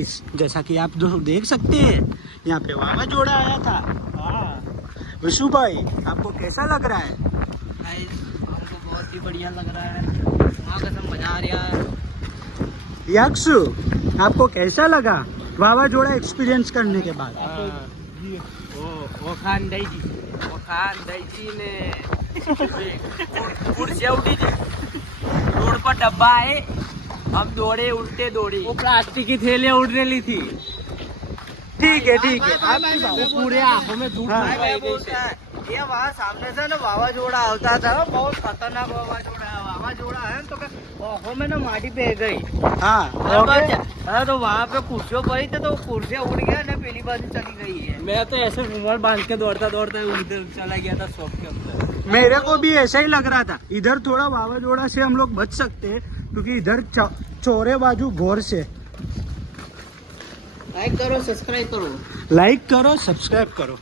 बारिश, जैसा कि आप लोग देख सकते हैं यहाँ पे वावाजोड़ा आया था। हाँ विशु भाई, आपको कैसा लग रहा है? हमको बहुत ही बढ़िया लग रहा है, वहाँ का सब मजा आ रहा है। यक्षु, आपको कैसा लगा वावाजोड़ा एक्सपीरियंस करने के बाद? वो खानदाई जी ने कुर्सियाँ उठी थी, रोड पर डब्बा आए, हम दौड़े उल्टे दौड़े, वो प्लास्टिक की थैलियाँ उड़ने ली थी। ठीक है ठीक है, आपकी वो बात। पूरे आंखों में धूप हाँ। ये वहाँ सामने से ना वावाजोड़ा आता था, बहुत खतरनाक वावाजोड़ा है, तो आंखों में ना माटी बह गई। हाँ तो वहाँ पे कुर्सियों पड़ी थी, तो कुर्सियाँ उड़ गया ना, पहली बार चली गई है। मैं तो ऐसे घूमर बांध के दौड़ता उधर चला गया था शॉप के अंदर। मेरे को भी ऐसा ही लग रहा था। इधर थोड़ा वावाजोड़ा से हम लोग बच सकते हैं, क्योंकि इधर चौरे बाजू घोर से। लाइक करो, सब्सक्राइब करो। लाइक करो, सब्सक्राइब करो।